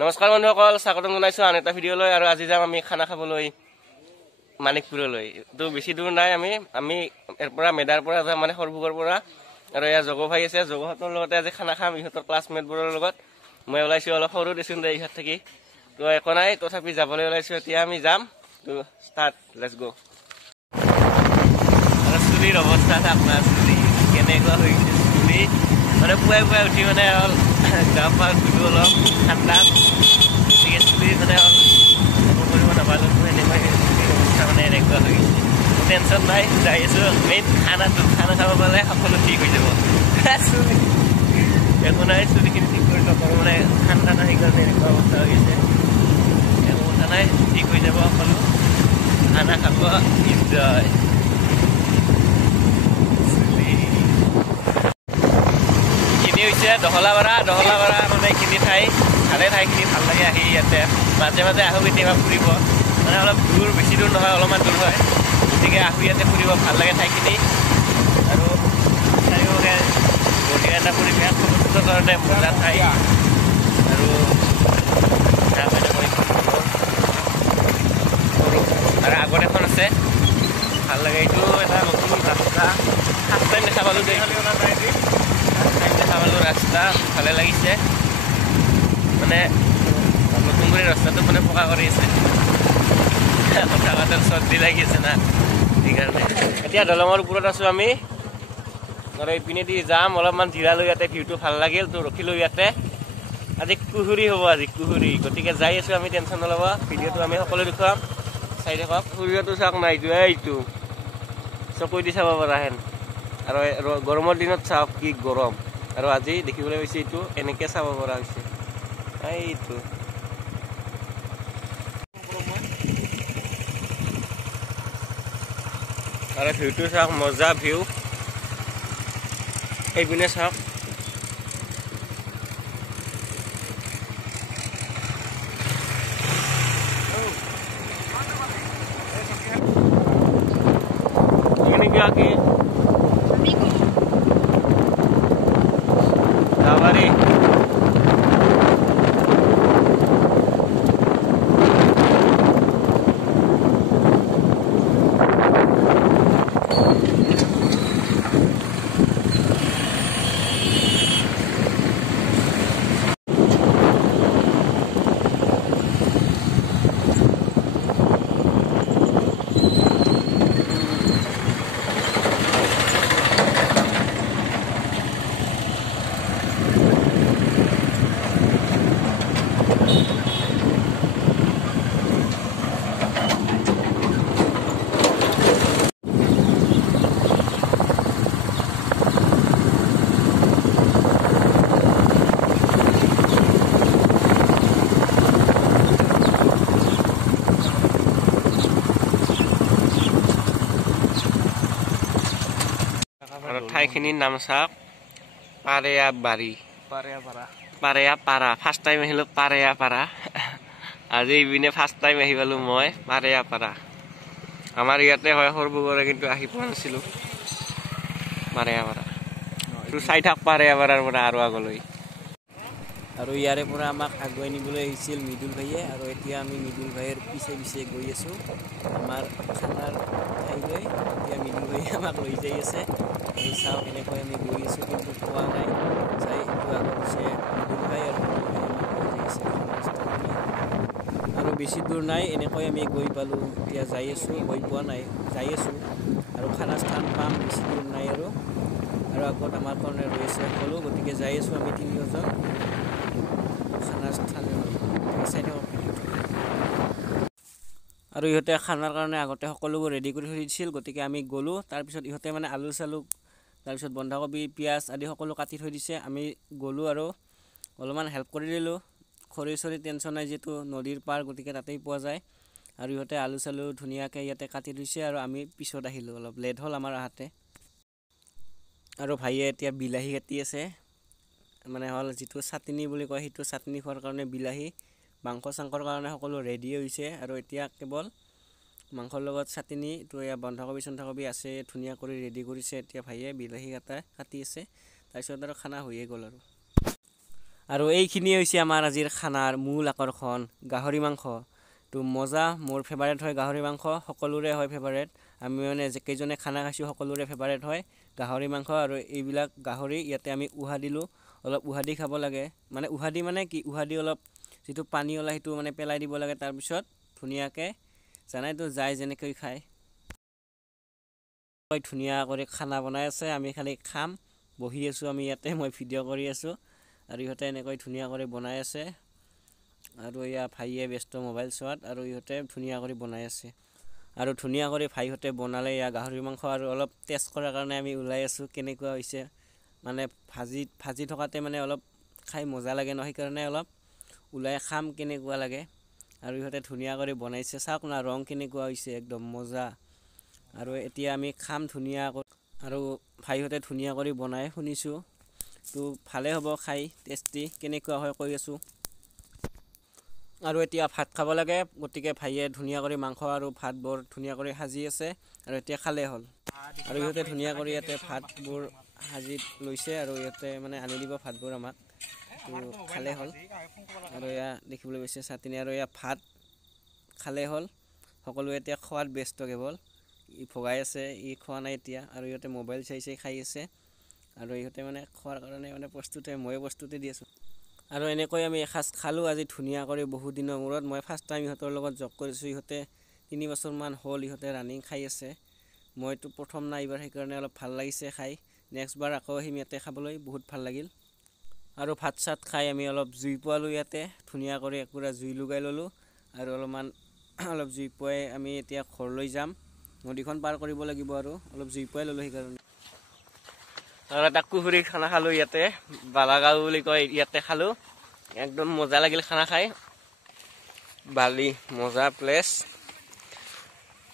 নমস্কাৰ বন্ধুসকল, স্বাগতম জনাইছো আন এটা ভিডিঅ'লৈ। আৰু আজি যাম আমি খানা খাবলৈ মানিকপুৰলৈ। তো বেছি দূৰ নাই, আমি এৰ পৰা মেদাৰ পৰা যাম, মানে সৰভোগৰ পৰা। আৰু এয়া জগ ভাই আছে, জগহঁতৰ লগতে আজি খানা খাম, ইহঁতৰ ক্লাছমেটবোৰৰ লগত। মই ওলাইছোঁ অলপ সৰু দেচোন দে ইহঁত থাকি, তো একো নাই, তথাপি যাবলৈ ওলাইছোঁ। এতিয়া আমি যাম, তো ষ্টাৰ্ট, লেটছ গ'। আৰু চুলিৰ অৱস্থা আছে আপোনাৰ, চুলি কেনেকুৱা হৈ গৈছে চুলি, মানে পুৱাই পুৱাই উঠি মানে হ'ল গা পা ধুলোঁ অলপ ঠাণ্ডা, গতিকে চুলি মানে হ'ল কৰিব নাপালোঁ। এনেকুৱাই চুলিৰ অৱস্থা মানে এনেকুৱা হৈ গৈছে। টেনশ্যন নাই, যাই আছোঁ। মেইন খানা খাব পালে সকলো ঠিক হৈ যাব। চুলি একো নাই, চুলিখিনি ঠিক কৰি নকৰোঁ, মানে ঠাণ্ডা নাই, সেইকাৰণে এনেকুৱা অৱস্থা হৈ গৈছে। একো কথা নাই, ঠিক হৈ যাব সকলো। খানা খাব ইনজয়। এইখিনি হৈছে দহলাপাৰা মানে এইখিনি ঠাই ভালে, ঠাইখিনি ভাল লাগে আহি। ইয়াতে মাজে মাজে আহোঁ কেতিয়াবা ফুৰিব, মানে অলপ দূৰ, বেছি দূৰ নহয়, অলপমান দূৰ হয়, গতিকে আহোঁ ইয়াতে ফুৰিব, ভাল লাগে ঠাইখিনি। আৰু চাৰিওফালে বঢ়িয়া এটা পৰিৱেশ, সমস্তৰ কাৰণে মজা ঠাই। আৰু আৰু আগত এখন আছে, ভাল লাগে। এইটো এটা নতুন ৰাস্তা, ফাৰ্ষ্ট টাইম দেখা পালোঁ দেই, দেখা পালোঁ ৰাস্তা, ভালে লাগিছে। মানে নতুন কৰি ৰাস্তাটো মানে পকা কৰি আছে, কথা পাতাৰ চৰ্দি লাগি আছে না, সেইকাৰণে। এতিয়া দলঙৰ ওপৰত আছোঁ আমি, আৰু এইপিনেদি যাম, অলপমান জিৰালোঁ ইয়াতে, ভিউটো ভাল লাগিল, তো ৰখিলোঁ ইয়াতে। আজি কুহুৰি হ'ব, আজি কুহুৰি, গতিকে যাই আছোঁ আমি, টেনশ্যন নল'ব। ভিডিঅ'টো আমি সকলো দেখুৱাম, চাই থাকক। সূৰ্যটো চাওক না, এইটো চকু দি চাব পৰা হেন। আৰু গৰমৰ দিনত চাওক কি গৰম, আৰু আজি দেখিবলৈ পাইছে এইটো এনেকৈ চাব পৰা হৈছে। এইটো আৰু ভিউটো চাওক, মজা ভিউ। সেইপিনে চাওক, কি Sabari. আৰু ঠাইখিনিৰ নাম চাওক, পাৰেয়াপাৰা। ফাৰ্ষ্ট টাইম আহিলোঁ পাৰেয়াপাৰা। আজি ইপিনে ফাৰ্ষ্ট টাইম আহি পালোঁ মই পাৰেয়াপাৰা। আমাৰ ইয়াতে হয় সৰভোগৰে, কিন্তু আহি পোৱা নাছিলোঁ পাৰেয়াপাৰা। তোৰ চাই থাক পাৰেয়াপাৰাৰ পৰা আৰু আগলৈ। আৰু ইয়াৰে পৰা আমাক আগুৱাই নিবলৈ আহিছিল মৃদুল ভাইয়ে, আৰু এতিয়া আমি মৃদুল ভাইৰ পিছে পিছে গৈ আছোঁ আমাৰ খানাৰ ঠাইলৈ। এতিয়া মৃদুল ভাইয়ে আমাক লৈ যাই আছে, আৰু চাওক এনেকৈ আমি গৈ আছোঁ, কিন্তু পোৱা নাই। চাই এইটো আগত হৈছে মৃদুল ভাই, আৰু মৃদুল ভাই আমাক লৈ যাই আছে খানাস্থলীলৈ। আৰু বেছি দূৰ নাই, এনেকৈ আমি গৈ পালোঁ। এতিয়া যাই আছোঁ, গৈ পোৱা নাই, যাই আছোঁ, আৰু খানা স্থান পাম, বেছি দূৰ নাই। আৰু আগত আমাৰ কাৰণে ৰৈ আছে সকলো, গতিকে যাই আছোঁ আমি তিনিওজন খানা স্থানলৈ। চাই থাকক ভিডিঅ'টো। আৰু ইহঁতে খানাৰ কাৰণে আগতে সকলোবোৰ ৰেডি কৰি থৈ দিছিল, গতিকে আমি গ'লোঁ। তাৰপিছত ইহঁতে মানে আলু চালু, তাৰপিছত বন্ধাকবি, পিঁয়াজ আদি সকলো কাটি থৈ দিছে। আমি গ'লোঁ আৰু অলপমান হেল্প কৰি দিলোঁ। খৰি চৰি টেনশ্যন নাই, যিহেতু নদীৰ পাৰ, গতিকে তাতেই পোৱা যায়। আৰু ইহঁতে আলু চালু ধুনীয়াকৈ ইয়াতে কাটি থৈছে, আৰু আমি পিছত আহিলোঁ, অলপ লেট হ'ল আমাৰ আহাতে। আৰু ভাইয়ে এতিয়া বিলাহী কাটি আছে, মানে হ'ল যিটো চাটনি বুলি কয়, সেইটো চাটনি খোৱাৰ কাৰণে বিলাহী। মাংস চাংসৰ কাৰণে সকলো ৰেডি হৈছে, আৰু এতিয়া কেৱল মাংসৰ লগত চাটনি, তো এয়া বন্ধাকবি চন্ধাকবি আছে, ধুনীয়া কৰি ৰেডি কৰিছে। এতিয়া ভাইয়ে বিলাহী কাটি আছে, তাৰপিছত আৰু খানা হৈয়ে গ'ল। আৰু এইখিনিয়ে হৈছে আমাৰ আজিৰ খানাৰ মূল আকৰ্ষণ গাহৰি মাংস তো মজা মোৰ ফেভাৰেট হয় গাহৰি মাংস সকলোৰে হয় ফেভাৰেট আমি মানে কেইজনে খানা খাইছোঁ সকলোৰে ফেভাৰেট হয় গাহৰি মাংস আৰু এইবিলাক গাহৰি ইয়াতে আমি উহা দিলোঁ অলপ উহা দি খাব লাগে মানে উহা দি মানে কি উহা দি অলপ যিটো পানী ওলাই সেইটো মানে পেলাই দিব লাগে তাৰপিছত ধুনীয়াকৈ জানাইতো যাই যেনেকৈ খায় ধুনীয়া কৰি খানা বনাই আছে আমি খালি খাম বহি আছোঁ আমি ইয়াতে মই ভিডিঅ' কৰি আছোঁ আৰু ইহঁতে এনেকৈ ধুনীয়া কৰি বনাই আছে আৰু এয়া ভাইয়ে ব্যস্ত মোবাইল চোৱাত আৰু ইহঁতে ধুনীয়া কৰি বনাই আছে আৰু ধুনীয়া কৰি ভাইহঁতে বনালে এয়া গাহৰি মাংস আৰু অলপ টেষ্ট কৰাৰ কাৰণে আমি ওলাই আছোঁ কেনেকুৱা হৈছে মানে ভাজি থকাতে মানে অলপ খাই মজা লাগে ন সেইকাৰণে অলপ ওলাই খাম কেনেকুৱা লাগে আৰু ইহঁতে ধুনীয়া কৰি বনাইছে চাওক না ৰং কেনেকুৱা হৈছে একদম মজা আৰু এতিয়া আমি খাম ধুনীয়া আৰু ভাইহঁতে ধুনীয়া কৰি বনাই শুনিছোঁ তো ভালে হ'ব খাই টেষ্টি কেনেকুৱা হয় কৈ আছোঁ আৰু এতিয়া ভাত খাব লাগে গতিকে ভাইয়ে ধুনীয়া কৰি মাংস আৰু ভাত বৰ ধুনীয়া কৰি সাজি আছে আৰু এতিয়া খালে হ'ল আৰু ইহঁতে ধুনীয়া কৰি ইয়াতে ভাতবোৰ সাজি লৈছে আৰু ইয়াতে মানে আনি দিব ভাতবোৰ আমাক তো খালে হ'ল আৰু এয়া দেখিবলৈ পাইছে চাটনি আৰু এয়া ভাত খালে হ'ল সকলোৱে এতিয়া খোৱাত ব্যস্ত কেৱল ই ভগাই আছে ই খোৱা নাই এতিয়া আৰু ইহঁতে মোবাইল চাই খাই আছে আৰু ইহঁতে মানে খোৱাৰ কাৰণে মানে ময়ে প্ৰস্তুতি দি আছোঁ আৰু এনেকৈ আমি এসাঁজ খালোঁ আজি ধুনীয়া কৰি বহুত দিনৰ মূৰত মই ফাৰ্ষ্ট টাইম ইহঁতৰ লগত জব কৰিছোঁ ইহঁতে 3 বছৰমান হ'ল ইহঁতে ৰানিং খাই আছে মইতো প্ৰথম নাই এইবাৰ সেইকাৰণে অলপ ভাল লাগিছে খাই নেক্সট বাৰ আকৌ আহিম ইয়াতে খাবলৈ বহুত ভাল লাগিল আৰু ভাত চাত খাই আমি অলপ জুই পোৱালোঁ ইয়াতে ধুনীয়া কৰি একুৰা জুই লগাই ল'লোঁ আৰু অলপ জুই পুৱাই আমি এতিয়া ঘৰলৈ যাম নদীখন পাৰ কৰিব লাগিব আৰু অলপ জুই পুৱাই ল'লোঁ সেইকাৰণে আৰু এটা কুহুৰি খানা খালোঁ ইয়াতে বালাগাঁও বুলি কয় ইয়াতে খালোঁ একদম মজা লাগিল খানা খাই বালি মজা প্লেচ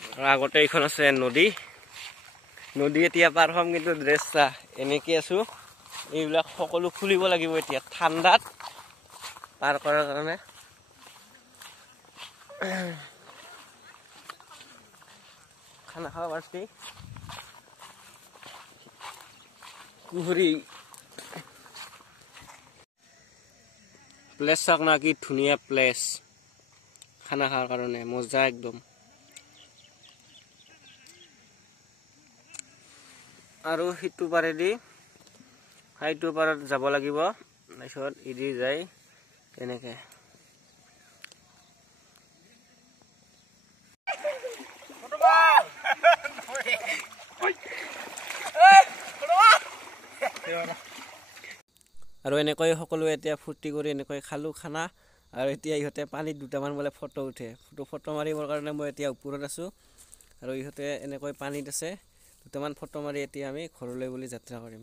আৰু আগতে এইখন আছে নদী এতিয়া পাৰ হ'ম কিন্তু ড্ৰেছ চাহ এনেকৈ আছোঁ এইবিলাক সকলো খুলিব লাগিব এতিয়া ঠাণ্ডাত পাৰ কৰাৰ কাৰণে খানা খাব পাৰছি কুহুৰি প্লেচ চাওক না কি ধুনীয়া প্লেচ খানা খোৱাৰ কাৰণে মজা একদম আৰু সিটো পাৰেদি সেইটো পাৰত যাব লাগিব তাৰপিছত ইদি যায় তেনেকৈ আৰু এনেকৈ সকলোৱে এতিয়া ফূৰ্তি কৰি এনেকৈ খালোঁ খানা আৰু এতিয়া ইহঁতে পানীত দুটামান বোলে ফটো উঠে ফটো মাৰিবৰ কাৰণে মই এতিয়া ওপৰত আছোঁ আৰু ইহঁতে এনেকৈ পানীত আছে দুটামান ফটো মাৰি এতিয়া আমি ঘৰলৈ বুলি যাত্ৰা কৰিম